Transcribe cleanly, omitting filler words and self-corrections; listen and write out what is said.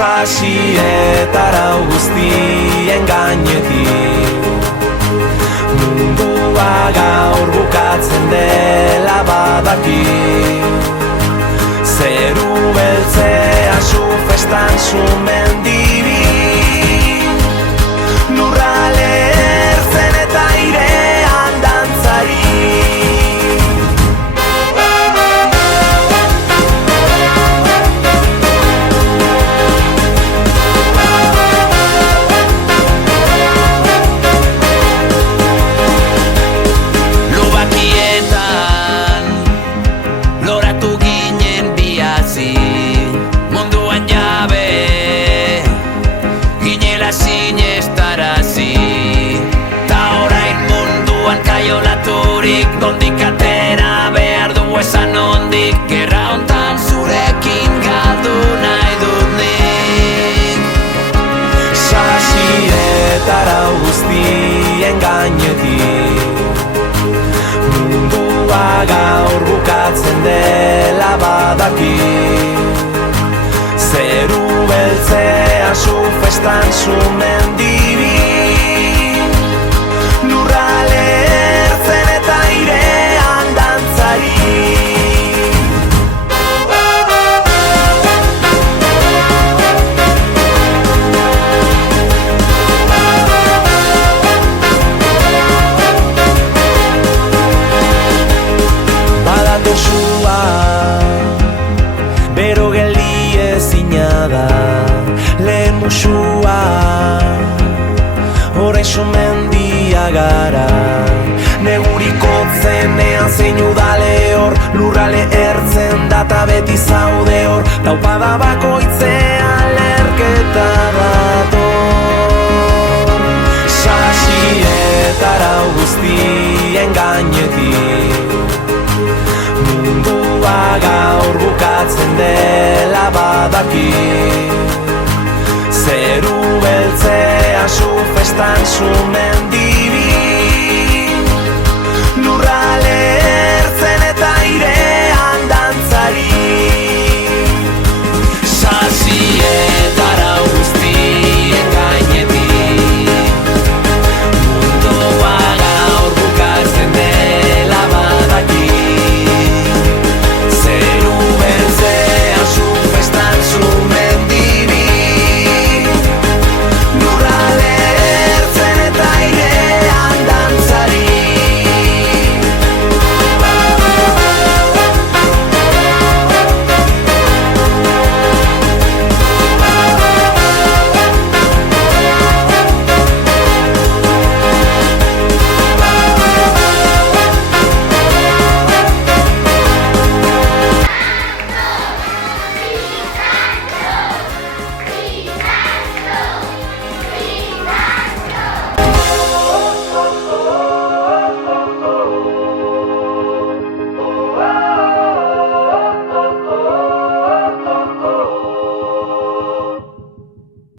Sasi eta arau guztien gainetik mundua gaur bukatzen dela badaki. Zeru beltzea zu festan zu mendibi, lurrale ertzen eta airean dantzari. Munduan jabe ginela sinestarazi, ta orain munduan kaiolaturik nondik atera behar du esan nondik. Gerra hontan zurekin galdu nahi dut nik. Sasi eta arau guztien gainetik mundua gaur bukatzen dela badaki. Zeru beltzea zu festan zu mendibi, lurrale ertzen eta airean dantzari. Badator sua, bero geldi ezina da lehen musua. Horrein sumendia gara, neguriko zenean zein udale hor, lurrale ertzen data beti zaude hor, taupada bakoitzean lerketa dator. Sasi eta arau guztien gainetik mundua gaur bukatzen dela badaki. Zeru beltzea zu festan zu mendi,